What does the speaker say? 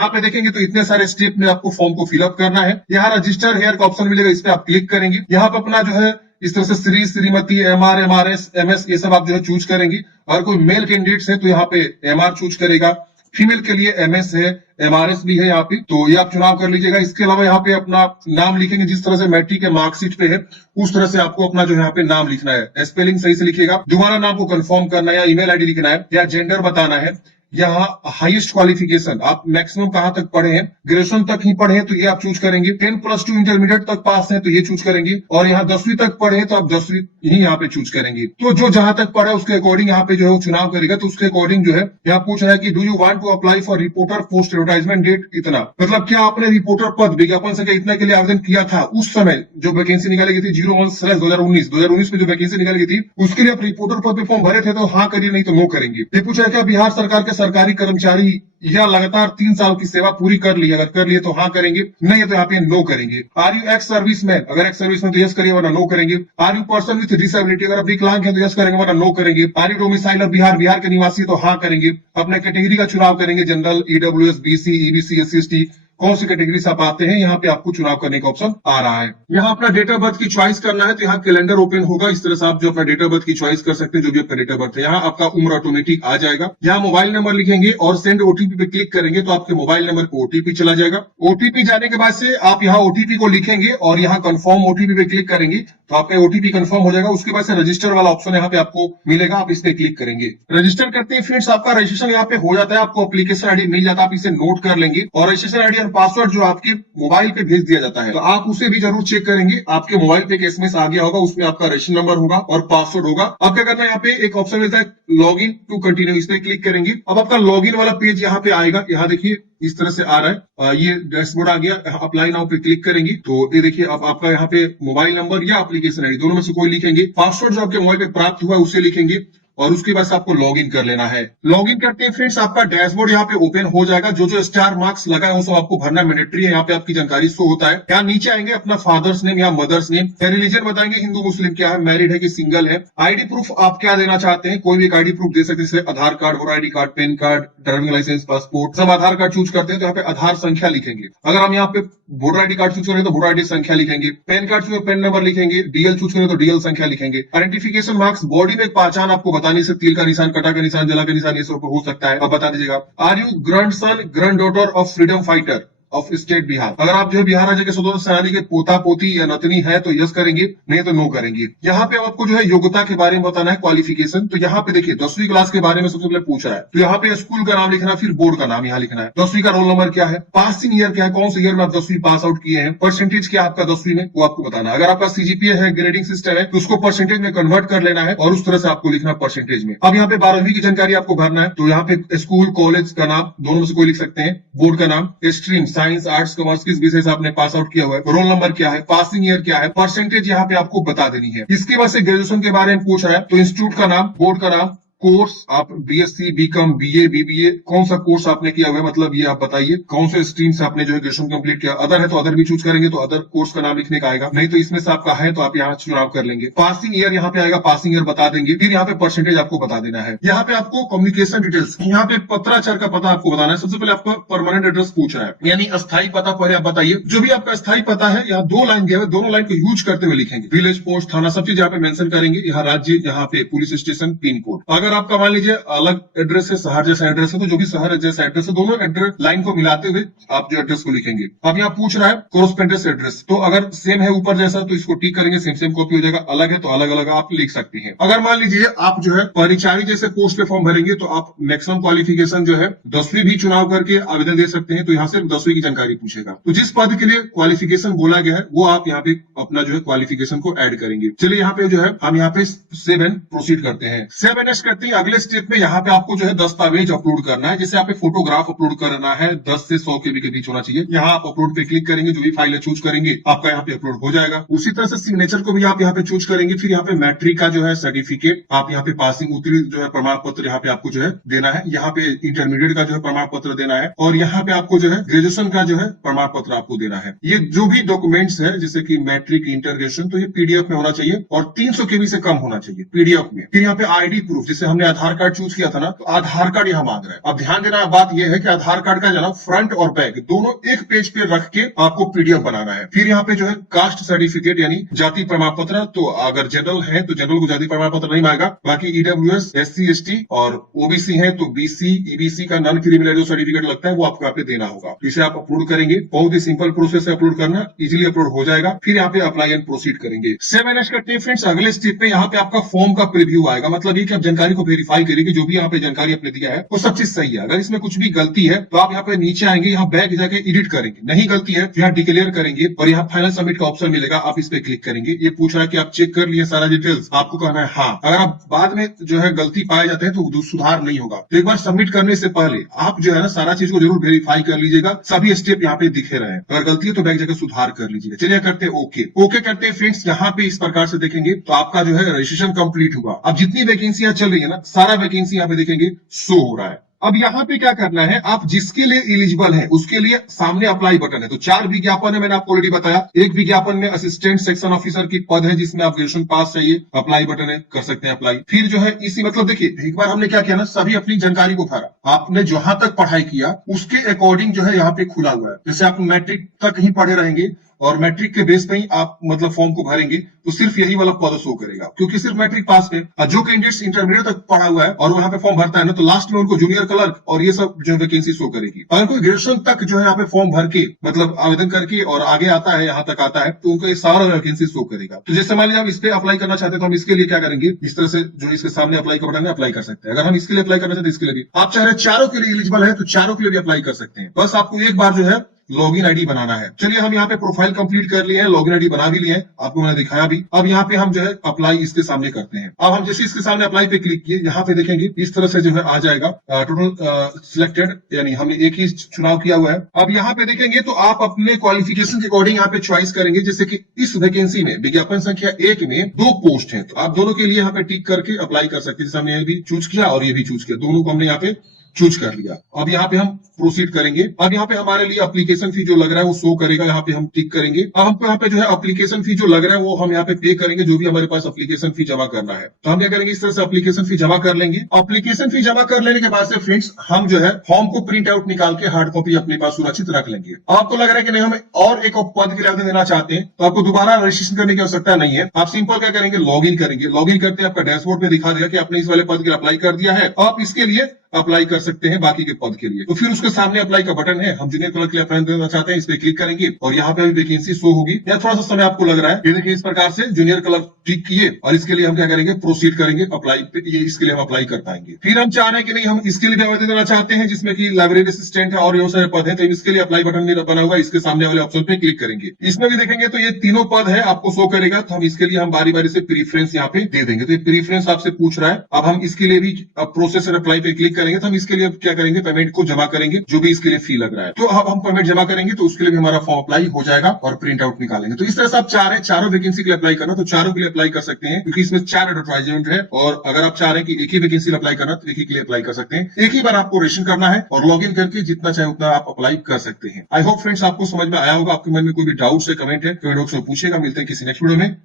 यहाँ पे देखेंगे तो इतने सारे स्टेप में आपको फॉर्म को फिलअप करना है। यहाँ रजिस्टर हेयर का ऑप्शन मिलेगा, इस पे आप क्लिक करेंगे। यहाँ पे अपना जो है इस तरह से Shri, Shrimati, MR, MRS, MS ये सब आप जो है चूज करेंगे। अगर कोई मेल कैंडिडेट्स है तो यहाँ पे एमआर चूज करेगा, फीमेल के लिए एमएस है, एमआरएस भी है यहाँ पे, तो ये आप चुनाव कर लीजिएगा। इसके अलावा यहाँ पे अपना नाम लिखेंगे जिस तरह से मैट्रिक के मार्कशीट पे है उस तरह से आपको अपना जो यहाँ पे नाम लिखना है। स्पेलिंग सही से लिखिएगा। दोबारा नाम को कंफर्म करना है या ईमेल आईडी लिखना है या जेंडर बताना है। यहाँ हाईएस्ट क्वालिफिकेशन आप मैक्सिमम कहां तक पढ़े हैं, ग्रेजुएशन तक ही पढ़े हैं तो ये आप चूज करेंगे। 10+2 इंटरमीडिएट तक पास है तो ये चूज करेंगे। और यहाँ 10वीं तक पढ़े हैं तो आप 10वीं ही यहाँ पे चूज करेंगे। तो जो जहां तक पढ़ा है उसके अकॉर्डिंग यहाँ पे जो है वो चुनाव करेगा। तो उसके अकॉर्डिंग जो है यहाँ पूछ रहा है कि do you want to apply for reporter post advertisement date इतना, मतलब क्या आपने रिपोर्टर पद विज्ञापन संख्या इतना के लिए आवेदन किया था उस समय जो वैकेंसी निकाली गई थी 01/2019 में जो वैकेंसी निकाली गई थी उसके लिए आप रिपोर्टर पद पे फॉर्म भरे थे तो हाँ करिए, नहीं तो नो करेंगे। ये पूछा है क्या बिहार सरकार के सरकारी कर्मचारी या लगातार 3 साल की सेवा पूरी कर ली, अगर कर लिए तो हाँ करेंगे, नहीं है तो यहाँ पे नो करेंगे। आर यू एक्स सर्विसमैन, अगर एक्स सर्विसमैन तो यस करिए वरना नो करेंगे। Are you person with disability, अगर आप विकलांग है तो यस करेंगे वरना नो करेंगे। Are you domicile of Bihar, Bihar के निवासी तो हाँ करेंगे। अपने कैटेगरी का चुनाव करेंगे, general, EWS, BC, EBC, SC, ST, कौन सी कैटेगरी से आप आते हैं यहाँ पे आपको चुनाव करने का ऑप्शन आ रहा है। यहाँ अपना डेट ऑफ बर्थ की चॉइस करना है तो यहाँ कैलेंडर ओपन होगा। इस तरह से आप जो अपना डेट ऑफ बर्थ की चॉइस कर सकते हैं, जो भी आपका डेट ऑफ बर्थ है। यहाँ आपका उम्र ऑटोमेटिक आ जाएगा। यहाँ मोबाइल नंबर लिखेंगे और सेंड ओटीपी पे क्लिक करेंगे तो आपके मोबाइल नंबर को ओटीपी चला जाएगा। ओटीपी जाने के बाद से आप यहाँ ओटीपी को लिखेंगे और यहाँ कंफर्म ओटीपी पे क्लिक करेंगे तो आपका ओटीपी कंफर्म हो जाएगा। उसके बाद से रजिस्टर वाला ऑप्शन यहाँ पे आपको मिलेगा, आप इस पे क्लिक करेंगे। रजिस्टर करते हैं फ्रेंड्स आपका रजिस्ट्रेशन यहाँ पे हो जाता है। आपको एप्लीकेशन आईडी मिल जाता है, आप इसे नोट कर लेंगे। और रजिस्ट्रेशन आईडी और पासवर्ड जो आपके मोबाइल पे भेज दिया जाता है तो आप उसे भी जरूर चेक करेंगे। आपके मोबाइल पे एक एसएमएस आ गया होगा, उसमें आपका रजिस्ट्रेशन नंबर होगा और पासवर्ड होगा। अब क्या करना है, यहाँ पे एक ऑप्शन मिलता है लॉग इन टू कंटिन्यू, इस पे क्लिक करेंगे। अब आपका लॉग इन वाला पेज यहाँ पे आएगा। यहाँ देखिए इस तरह से आ रहा है, ये डैशबोर्ड आ गया। अप्लाई नाउ पे क्लिक करेंगे तो ये देखिए अब आपका यहाँ पे मोबाइल नंबर या एप्लीकेशन आईडी दोनों में से कोई लिखेंगे। पासवर्ड जो आपके मोबाइल पे प्राप्त हुआ है उसे लिखेंगे और उसके बाद आपको लॉग इन कर लेना है। लॉग इन करते हैं फ्रेंड्स आपका डैशबोर्ड यहाँ पे ओपन हो जाएगा। जो जो स्टार मार्क्स लगा है वो सब आपको भरना मैंडेटरी है। यहाँ पे आपकी जानकारी शो होता है। यहाँ नीचे आएंगे अपना फादर्स नेम या मदर्स नेम, रिलीजन बताएंगे हिंदू मुस्लिम क्या है, मैरिड है कि सिंगल है। आईडी प्रूफ आप क्या देना चाहते हैं, कोई भी एक आईडी प्रूफ दे सकते हैं, जैसे Aadhaar card, voter ID card, PAN card, driving licence, passport. सब आधार कार्ड चूज करते हैं तो यहाँ पे आधार संख्या लिखेंगे। अगर हम यहाँ पे वोटर आईडी कार्ड चूज करें तो वोटर आईडी संख्या लिखेंगे। Pan card choose pan number लिखेंगे। डीएल चूज करें तो डीएल संख्या लिखेंगे। आइडेंटिफिकेशन मार्क्स, बॉडी में एक पहचान आपको बताने से तीर का निशान, कटा का निशान, जला का निशान, ये सब हो सकता है, आप बता दीजिएगा। Are you grandson, granddaughter of freedom fighter of state Bihar, अगर आप जो है बिहार राज्य के स्वतंत्र सेनानी के पोता पोती या नतनी है तो यस करेंगे, नहीं तो नो करेंगे। यहाँ पे आपको जो है योग्यता के बारे में बताना है, क्वालिफिकेशन। तो यहाँ पे देखिए 10वीं क्लास के बारे में सबसे पहले पूछ रहा है तो यहाँ पे स्कूल का नाम लिखना है, फिर बोर्ड का नाम यहाँ लिखना है। 10वीं का रोल नंबर क्या है, पासिंग ईयर क्या है, कौन से ईयर में आप 10वीं पास आउट किए हैं, परसेंटेज क्या आपका 10वीं में वो आपको बताना है। अगर आपका सीजीपीए है, ग्रेडिंग सिस्टम है तो उसको परसेंटेज में कन्वर्ट कर लेना है और उस तरह से आपको लिखना परसेंटेज में। अब यहाँ पे 12वीं की जानकारी आपको भरना है तो यहाँ पे स्कूल कॉलेज का नाम दोनों में से कोई लिख सकते हैं, बोर्ड का नाम, स्ट्रीम साइंस आर्ट्स कॉमर्स किस विषय से आपने पास आउट किया हुआ है, रोल नंबर क्या है, पासिंग ईयर क्या है, परसेंटेज यहाँ पे आपको बता देनी है। इसके बाद से ग्रेजुएशन के बारे में पूछ रहा है तो इंस्टीट्यूट का नाम, बोर्ड का नाम, कोर्स आप बीएससी, बीकॉम, बीए, बीबीए, कौन सा कोर्स आपने किया हुआ है, मतलब ये आप बताइए कौन से स्ट्रीम से आपने जो है ग्रेजुएशन कंप्लीट किया। अदर है तो अदर भी चूज करेंगे तो अदर कोर्स का नाम लिखने का आएगा, नहीं तो इसमें से आपका है तो आप यहाँ चुनाव कर लेंगे। पासिंग ईयर यहाँ पे आएगा, पासिंग ईयर बता देंगे। फिर यहाँ पे परसेंटेज आपको बता देना है। यहाँ पे आपको कम्युनिकेशन डिटेल्स, यहाँ पे पत्राचार का पता आपको बताना है। सबसे पहले आपका परमानेंट एड्रेस पूछ रहा है, यानी अस्थायी पता पहले आप बताइए। जो भी आपका अस्थायी पता है यहाँ 2 लाइन दिया हुआ है, दोनों लाइन को यूज करते हुए लिखेंगे। विलेज, पोस्ट, थाना सब चीज यहाँ पे मेंशन करेंगे। यहाँ राज्य, यहाँ पे पुलिस स्टेशन, पिन कोड। अगर आपका मान लीजिए अलग एड्रेस है, शहर जैसा एड्रेस है तो जो भी शहर जैसा एड्रेस है दोनों एड्रेस लाइन को मिलाते हुए आप जो एड्रेस को लिखेंगे। अब यहाँ पूछ रहा है कोरस्पोंडेंस एड्रेस, तो अगर सेम है ऊपर जैसा तो इसको टिक करेंगे, सेम सेम कॉपी हो जाएगा। अलग है तो अलग अलग आप लिख सकते हैं। अगर मान लीजिए आप जो है परिचारी जैसे पोस्ट पे फॉर्म भरेंगे तो आप मैक्सिमम क्वालिफिकेशन जो है 10वीं भी चुनाव करके आवेदन दे सकते हैं। तो यहाँ सिर्फ 10वीं की जानकारी पूछेगा। तो जिस पद के लिए क्वालिफिकेशन बोला गया है वो आप यहाँ पे अपना जो है क्वालिफिकेशन को ऐड करेंगे। चलिए यहाँ पे जो है हम यहाँ पे 7 प्रोसीड करते हैं। 7 करते हैं अगले स्टेप में। यहाँ पे आपको जो है दस्तावेज अपलोड करना है। जैसे आप फोटोग्राफ अपलोड करना है 10 से 100 KB के बीच होना चाहिए। यहाँ आप अपलोड पे क्लिक करेंगे, जो भी फाइल चूज करेंगे आपका यहाँ पे अपलोड हो जाएगा। उसी तरह से सिग्नेचर को भी आप यहाँ पे चूज करेंगे। फिर यहाँ पे मैट्रिक का जो है सर्टिफिकेट, आप यहाँ पे पासिंग उत्तीर्ण जो है प्रमाण पत्र यहाँ पे आपको जो है देना है। यहाँ पे इंटरमीडिएट का जो है प्रमाण पत्र देना है और यहाँ पे आपको जो है ग्रेजुएशन का जो है प्रमाण पत्र आपको देना है। ये जो भी डॉक्यूमेंट्स है जैसे कि मैट्रिक, इंटर, ग्रेजुएशन, तो ये पीडीएफ में होना चाहिए और 300 KB से कम होना चाहिए पीडीएफ में। फिर यहाँ पे आईडी प्रूफ, जैसे हमने आधार कार्ड चूज किया था ना, तो आधार कार्ड यहाँ मांग रहा है। अब ध्यान देना बात यह है कि आधार कार्ड का जो ना फ्रंट और बैक दोनों एक पेज पे रख के आपको पीडीएफ बनाना है। फिर यहाँ पे जो है कास्ट सर्टिफिकेट यानी जाति प्रमाण पत्र, तो अगर जनरल है तो जनरल को जाति प्रमाण पत्र नहीं मांगेगा। बाकी ईडब्ल्यूएस, एससी, एसटी और ओबीसी है तो बीसी, ईबीसी का नॉन क्रिमिनल जो सर्टिफिकेट लगता है वो आपको यहाँ पे देना होगा। तो इसे आप अपलोड करेंगे, बहुत ही सिंपल प्रोसेस है अपलोड करना, इजिली अपलोड हो जाएगा। फिर यहाँ पे अप्लाई एंड प्रोसीड करेंगे। 7H करते हैं फ्रेंड्स। अगले स्टेप पे यहाँ पे आपका फॉर्म का प्रीव्यू आएगा, मतलब ये कि आप जानकारी को वेरीफाई करेंगे, जो भी यहाँ पे जानकारी आपने दिया है वो सब चीज सही है। अगर इसमें कुछ भी गलती है तो आप यहाँ पे नीचे आएंगे, यहाँ बैक जाके एडिट करेंगे, नहीं गलती है तो यहाँ डिक्लेयर करेंगे और यहाँ फाइनल सबमिट का ऑप्शन मिलेगा, आप इस पे क्लिक करेंगे। ये पूछ रहा है कि आप चेक कर लिए सारा डिटेल्स, आपको कहना है हाँ। अगर आप बाद में जो है गलती पाए जाते हैं तो सुधार नहीं होगा। तो एक बार सबमिट करने से पहले आप जो है ना सारा चीज को जरूर वेरीफाई कर लीजिएगा, सभी स्टेप यहाँ पे दिखे रहे। अगर गलती है तो बैक जाकर सुधार कर लीजिएगा। चलिए करते हैं ओके। ओके करते हैं फ्रेंड्स। यहाँ पे इस प्रकार से देखेंगे तो आपका जो है रजिस्ट्रेशन कंप्लीट हुआ। अब जितनी वैकेंसियां चल रही है ना, सारा वैकेंसी यहाँ पे देखेंगे शो हो रहा है। अब यहाँ पे क्या करना है, आप जिसके लिए एलिजिबल है उसके लिए सामने अप्लाई बटन है। तो 4 विज्ञापन है, मैंने आपको ऑलरेडी बताया। एक विज्ञापन में असिस्टेंट सेक्शन ऑफिसर की पद है जिसमें आप ग्रेजुएशन पास चाहिए, अप्लाई बटन है, कर सकते हैं अप्लाई। फिर जो है इसी मतलब देखिए एक बार हमने क्या किया ना, सभी अपनी जानकारी को भरा, आपने जहां तक पढ़ाई किया उसके अकॉर्डिंग जो है यहाँ पे खुला हुआ है। जैसे आप मैट्रिक तक ही पढ़े रहेंगे और मैट्रिक के बेस पे ही आप मतलब फॉर्म को भरेंगे तो सिर्फ यही वाला पद शो करेगा, क्योंकि सिर्फ मैट्रिक पास पे जो कैंडिडेट्स इंटरमीडिएट तक पढ़ा हुआ है और वहां पे फॉर्म भरता है ना, तो लास्ट में उनको जूनियर क्लर्क और ये सब जो वैकेंसी शो करेगी। अगर कोई ग्रेजुएशन तक जो है यहाँ पे फॉर्म भर के मतलब आवेदन करके और आगे आता है, यहाँ तक आता है, तो उनको ये सारा वैकेंसी शो करेगा। तो जैसे मान लीजिए हम इस पे अप्लाई करना चाहते हैं तो हम इसके लिए क्या करेंगे, इस तरह से जो इसके सामने अप्लाई का बटन है अप्लाई कर सकते हैं। अगर हम इसके लिए अप्लाई करना चाहते हैं इसके लिए भी, आप चाहे चारों के लिए एलिजिबल है तो चारों के लिए भी अप्लाई कर सकते हैं। बस आपको एक बार जो है लॉगिन आईडी बनाना है। चलिए हम यहाँ पे प्रोफाइल कंप्लीट कर लिए हैं, लॉगिन आईडी बना भी लिए हैं, आपको मैंने दिखाया भी। अब यहाँ पे हम जो है अप्लाई इसके सामने करते हैं। अब हम जैसे इसके सामने अप्लाई पे क्लिक किए, यहाँ पे देखेंगे इस तरह से जो है आ जाएगा टोटल सिलेक्टेड, यानी हमने एक ही चुनाव किया हुआ है। अब यहाँ पे देखेंगे तो आप अपने क्वालिफिकेशन के अकॉर्डिंग यहाँ पे चॉइस करेंगे। जैसे कि इस वैकेंसी में विज्ञापन संख्या 1 में 2 पोस्ट है, तो आप दोनों के लिए यहाँ पे टिक करके अप्लाई कर सकते हैं। जैसे हमने ये भी चूज किया और ये भी चूज किया, दोनों को हमने यहाँ पे चूज कर लिया। अब यहाँ पे हम प्रोसीड करेंगे। अब यहाँ पे हमारे लिए एप्लीकेशन फी जो लग रहा है वो शो करेगा, यहाँ पे हम टिक करेंगे। अब हमको यहाँ पे जो है एप्लीकेशन फी जो लग रहा है वो हम यहाँ पे पे करेंगे, जो भी हमारे पास एप्लीकेशन फी जमा करना है। तो हम क्या करेंगे, इस तरह से एप्लीकेशन फी जमा कर लेंगे। एप्लीकेशन फी जमा कर लेने के बाद से फ्रेंड्स हम जो है फॉर्म को प्रिंट आउट निकाल के हार्ड कॉपी अपने पास सुरक्षित रख लेंगे। आपको लग रहा है कि नहीं हमें और एक पद के लिए आवेदन देना चाहते हैं, तो आपको दोबारा रजिस्ट्रेशन करने की आवश्यकता नहीं है। आप सिंपल क्या करेंगे, लॉग इन करेंगे। लॉग इन करते आपका डैशबोर्ड में दिखा देगा कि आपने इस वाले पद के लिए अप्लाई कर दिया है, आप इसके लिए अप्लाई कर सकते हैं बाकी के पद के लिए। तो फिर उसके सामने अप्लाई का बटन है, हम जूनियर क्लर्क के लिए अप्लाई देना चाहते हैं, इस पे क्लिक करेंगे और यहाँ पे वैकेंसी शो होगी। या थोड़ा सा समय आपको लग रहा है, ये देखिए इस प्रकार से जूनियर क्लर्क टिक किए और इसके लिए हम क्या करेंगे, प्रोसीड करेंगे अप्लाई पे। ये इसके लिए हम अप्लाई कर पाएंगे। फिर हम चाह रहे हैं कि नहीं हम इसके लिए भी आवेदन देना चाहते हैं जिसमें कि लाइब्रेरी असिस्टेंट है और बहुत सारे पद है, तो इसके लिए अप्लाई बटन भी बना हुआ है, इसके सामने वाले ऑप्शन पे क्लिक करेंगे। इसमें भी देखेंगे तो ये तीनों पद है आपको शो करेगा, तो हम इसके लिए हम बारी बारी से प्रीफरेंस यहाँ पे दे देंगे। तो ये प्रीफरेंस आपसे पूछ रहा है। अब हम इसके लिए भी प्रोसेस एंड अप्लाई पे क्लिक करेंगे, तो हम इसके लिए क्या करेंगे, पेमेंट को जमा करेंगे, जो भी इसके लिए फी लग रहा है। तो अब हम पेमेंट जमा करेंगे तो उसके लिए भी हमारा फॉर्म अप्लाई हो जाएगा और प्रिंट आउट निकालेंगे। तो इस तरह से आप चाह रहे हैं चारों वैकेंसी के लिए अप्लाई करना, तो चारों के लिए अप्लाई कर सकते हैं, क्योंकि इसमें 4 एडवर्टाइजमेंट है। और अगर आप चाह रहे हैं कि एक ही वैकेंसी अप्लाई करना, तो एक ही के लिए अप्लाई कर सकते हैं। एक ही बार आपको रजिस्ट्रेशन करना है और लॉग इन करके जितना चाहे उतना आप अप्लाई कर सकते हैं। आई होप फ्रेंड्स आपको समझ में आया होगा। आपके मन में कोई भी डाउट है, कमेंट है, कमेंट बॉक्स में पूछेगा। मिलते हैं किसी नेक्स्ट वीडियो में।